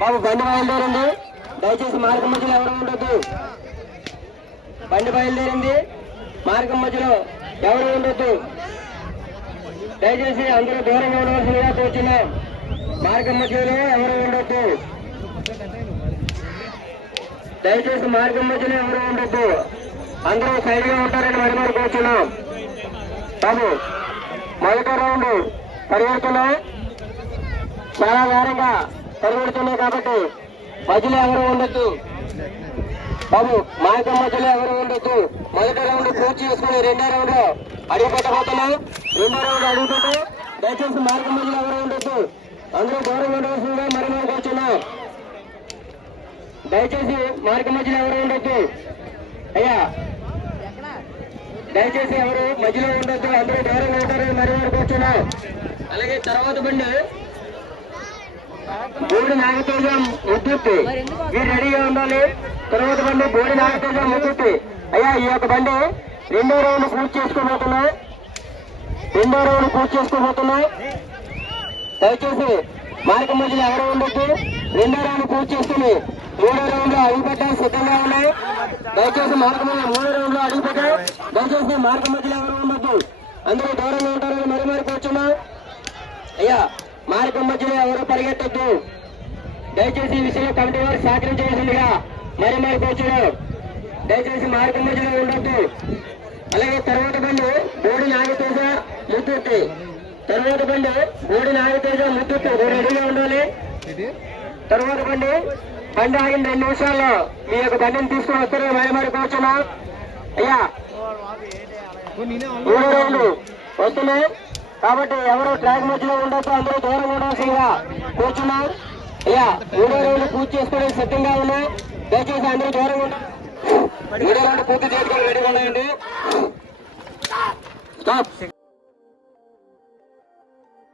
బాబు బండి బయలుదేరింది. దయచేసి మార్గం మధ్యలో ఎవరు ఉండొద్దు. బండి బయలుదేరింది. మార్గం మధ్యలో ఎవరు ఉండొద్దు. దయచేసి అందరూ దూరంగా ఉండవలసిందిగా కూర్చున్నాం. మార్గం మధ్యలో ఎవరు ఉండొద్దు. దయచేసి మార్గం మధ్యలో ఎవరు ఉండొద్దు. అందరూ సైడ్గా ఉంటారని మరి మరి కూర్చున్నాం. బాబు మొదటి రౌండ్ పరిగెడుతున్నాం. చాలా ఘోరంగా పరిగెడుతున్నాయి కాబట్టి మధ్యలో ఎవరు ఉండొద్దు. బాబు మార్గం మధ్యలో ఎవరు ఉండొద్దు. మొదటి రౌండ్ పూర్తి చేసుకుని రెండో రౌండ్ అడుగు పెట్టబోతున్నాం. రెండో రౌండ్ అడుగు పెట్టు. దయచేసి మార్గం మధ్యలో ఎవరు ఉండొద్దు. అందరూ గౌరవం ఉండవలసిందిగా మరి మరి కూర్చున్నాం. దయచేసి మార్గం మధ్యలో ఎవరు ఉండొద్దు. అయ్యా దయచేసి ఎవరు మధ్యలో ఉండొద్దు. అందరూ గౌరవం ఉంటారని మరి మరి కూర్చున్నాం. అలాగే తర్వాత బండి బోడి నాగతేజం ముద్దుట్టి మీరు రెడీగా ఉండాలి? తర్వాత బండి బోడి నాగతేజం ముద్దుట్టి అయ్యా ఈ యొక్క బండి రెండో రౌండ్ పూర్తి చేసుకోబోతున్నాం రెండో రౌండ్ పూర్తి చేసుకోబోతున్నా దయచేసి మార్గ మధ్యలో ఎవరు ఉండొచ్చు రెండో రౌండ్ పూర్తి చేసుకుని మూడో రౌండ్లో అడుగు సిద్ధంగా ఉన్నాయి. దయచేసి మార్గ మధ్య మూడో రౌండ్లో అడుగు దయచేసి మార్గ మధ్యలో ఎవరు ఉండొద్దు. అందరూ దూరంగా ఉంటారని మరి మరి కూర్చున్నా. అయ్యా మార్గం మధ్యలో ఎవరు పరిగెత్తద్దు? దయచేసి ఈ విషయంలో కమిటీ వారు సహకరించవలసిందిగా మరి మరి కూర్చున్నాం దయచేసి మార్గం మధ్యలో ఉండొద్దు. అలాగే తర్వాత బండి బోడి నాగతేజ ముత్తూర్తి. తర్వాత బండి బోడి నాగతేజ ముత్తూర్తి. మీరు రెడీగా ఉండాలి. తర్వాత బండి బండి ఆగిన రెండు నిమిషాల్లో. మీ యొక్క బండిని తీసుకుని వస్తారు. మరి మరి కూర్చున్నాం. అయ్యా. మూడో రౌండ్. వస్తున్నాయి. కాబట్టి ఎవరు ట్రాక్ మధ్యలో ఉండొద్దు అందరూ దూరంగా ఉండాల్సిందిగా కూర్చున్నాం. అయ్యా మూడో రౌండ్ పూర్తి చేసుకోవడానికి సిద్ధంగా ఉన్నాయి దయచేసి అందరూ ఉండాలి మూడో రౌండ్ పూర్తి చేసుకొని రెడీగా ఉన్నాయండి స్టాప్